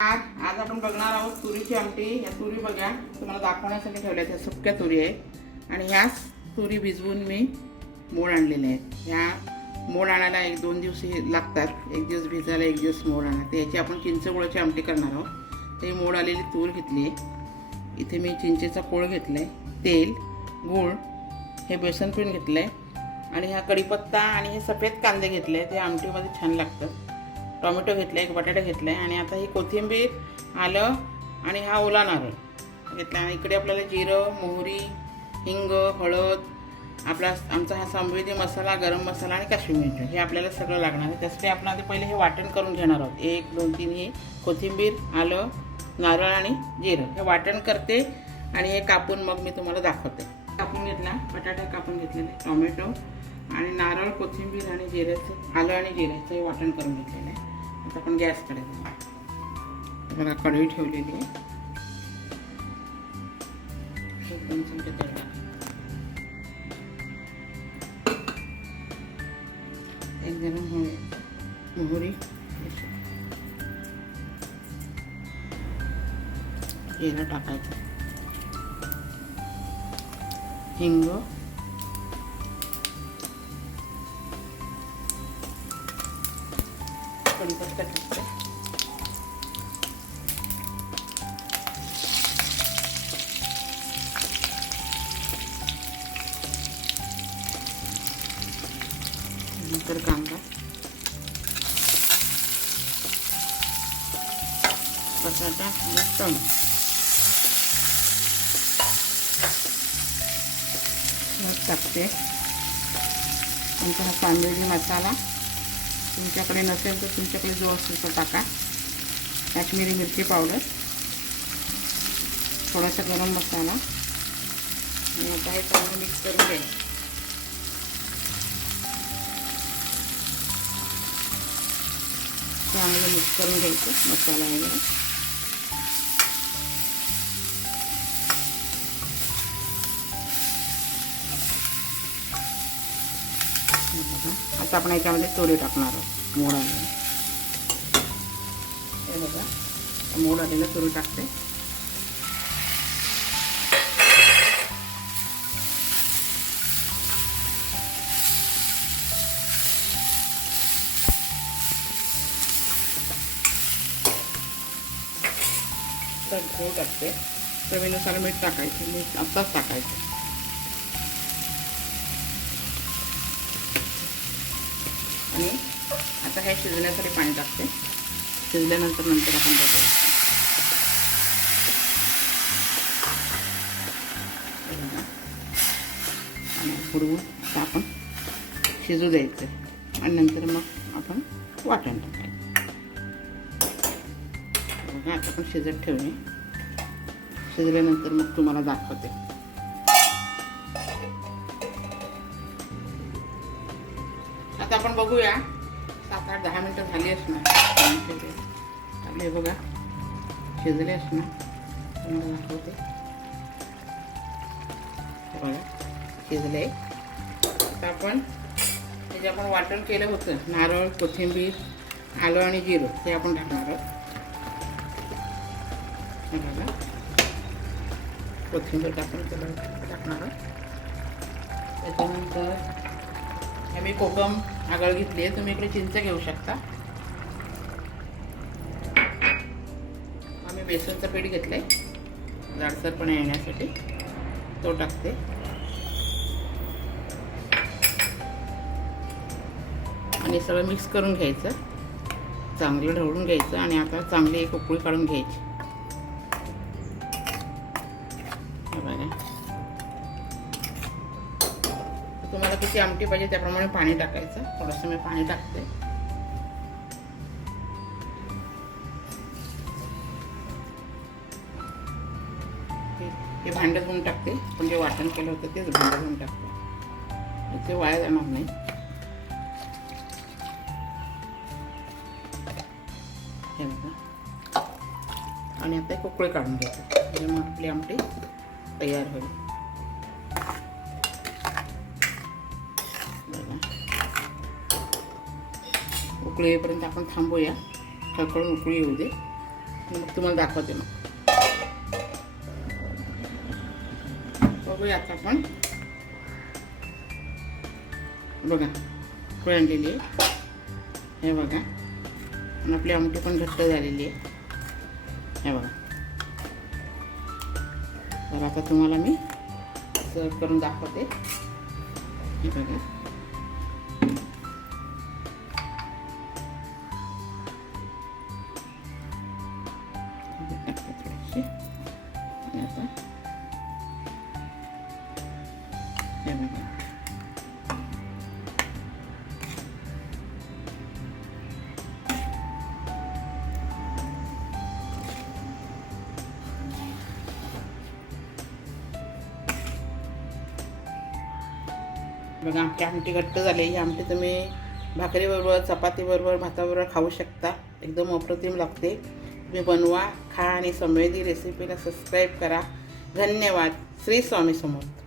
आज आपण बघणार आहोत तुरीची आमटी. या तुरी बघा तुम्हाला दाखवण्यासाठी ठेवल्या त्या सुक्या तुरी आहेत आणि ह्याच तुरी भिजवून मी मोड आणलेले आहेत. ह्या मोड आणायला 1-2 दिवस लागतात. एक दिवस भिजायला, एक दिवस मोड आणायला. तर याची आपण चिंचगुळाची आमटी करणार आहोत. तर ही मोड आलेली तूर घेतली आहे. इथे मी चिंचेचा कोळ घेतला आहे, तेल, गूळ, हे बेसन पीठ घेतलं आहे आणि हा कढीपत्ता आणि हे सफेद कांदे घेतले. ते आमटीमध्ये छान लागतं. टोमॅटो घेतला, एक बटाटा घेतला आहे आणि आता ही कोथिंबीर, आलं आणि हा ओला नारळ घेतला. आणि इकडे आपल्याला जिरं, मोहरी, हिंग, हळद, आमचा हा संवेदी मसाला, गरम मसाला आणि काश्मीरी मिरची हे आपल्याला सगळं लागणार आहे. त्यासाठी आपण आधी पहिले हे वाटण करून घेणार आहोत. 1, 2, 3 हे कोथिंबीर, आलं, नारळ आणि जिरं हे वाटण करते आणि हे कापून मग मी तुम्हाला दाखवते. कापून घेतला, बटाटा कापून घेतलेले, टोमॅटो आणि नारळ, कोथिंबीर आणि जिऱ्याचं, आलं आणि जिऱ्याचं हे वाटण करून घेतलेलं आहे. आता आपण गॅसकडे बघा कढई ठेवलेली आहे. 1-2 चमचे तेल टाका, एक गरम मोहरी, जिरं टाकायचं, हिंग, कढीपत्ता टाकते, नंतर कांदा, बटाटा आणि टोमॅटो टाकते. नंतर हा कांदेरी मसाला तुमच्याकडे नसेल तर तुमच्याकडे जो असेल तो टाका. काश्मीरी मिरची पावडर, थोडासा गरम मसाला आणि आता हे चांगलं मिक्स करून घ्यायचं. चांगलं मिक्स करून घ्यायचं मसाला वगैरे. आता आपण याच्यामध्ये तुरी टाकणार आहोत. मोड आलेलं हे बघा, मोड आलेलं तुरी टाकते. तर गूळ टाकते, चवीनुसार मीठ टाकायचं. मीठ आत्ताच टाकायचं. आणि आता हे शिजण्यासाठी पाणी टाकते. शिजल्यानंतर आपण बघू. आणि बुडवून आपण शिजू द्यायचं आणि नंतर मग आपण वाटण टाकायचं. बघा आता आपण शिजत ठेवणे. शिजल्यानंतर मग तुम्हाला दाखवते. आता आपण बघूया. 7-8-10 मिनटं झाली असणार. हे बघा शिजले असणार. तुम्हाला दाखवते. बघा शिजले. आता आपण हे जे आपण वाटण केलं होतं, नारळ, कोथिंबीर, आलं आणि जिरं, ते आपण टाकणार आहोत. बघा कोथिंबीर टाकणार आहोत. त्याच्यानंतर मी कोकम आगळ घेतली आहे. तुम्ही इकडे चिंच घेऊ शकता. आम्ही बेसनचं पीठ घेतलं आहे जाडसरपणे येण्यासाठी, तो टाकते. आणि सगळं मिक्स करून घ्यायचं, चांगलं ढवळून घ्यायचं. आणि आता चांगली एक उकळी काढून घ्यायची. बघा तुम्हाला किती आमटी पाहिजे त्याप्रमाणे पाणी टाकायचं. थोडंसं मी पाणी टाकते. हे भांडं धुवून टाकते. पण जे वाटण केलं होतं तेच भांडं धुवून टाकते. ते वाया जाणार नाही. हे बघा. आणि आता एक उकळी काढून घ्यायचं म्हणजे मग आपली आमटी तयार होईल. उकळी येईपर्यंत आपण थांबूया. खळखळून उकळी येऊ दे. मग तुम्हाला दाखवते मग. बघूया आता आपण. बघा पोळी आणलेली आहे, हे बघा. आणि आपली आमटी पण घट्ट झालेली आहे, हे बघा. तर आता तुम्हाला मी सर्व करून दाखवते, हे बघा. थोडीशी आता हे बघा. बघा आमची आमटी घट्ट झाली. ही आमटी तुम्ही भाकरीबरोबर, चपातीबरोबर, भाताबरोबर खाऊ शकता. एकदम अप्रतिम लागते. तुम्ही बनवा, खा आणि समृद्धी रेसिपीला सबस्क्राईब करा. धन्यवाद. श्री स्वामी समर्थ.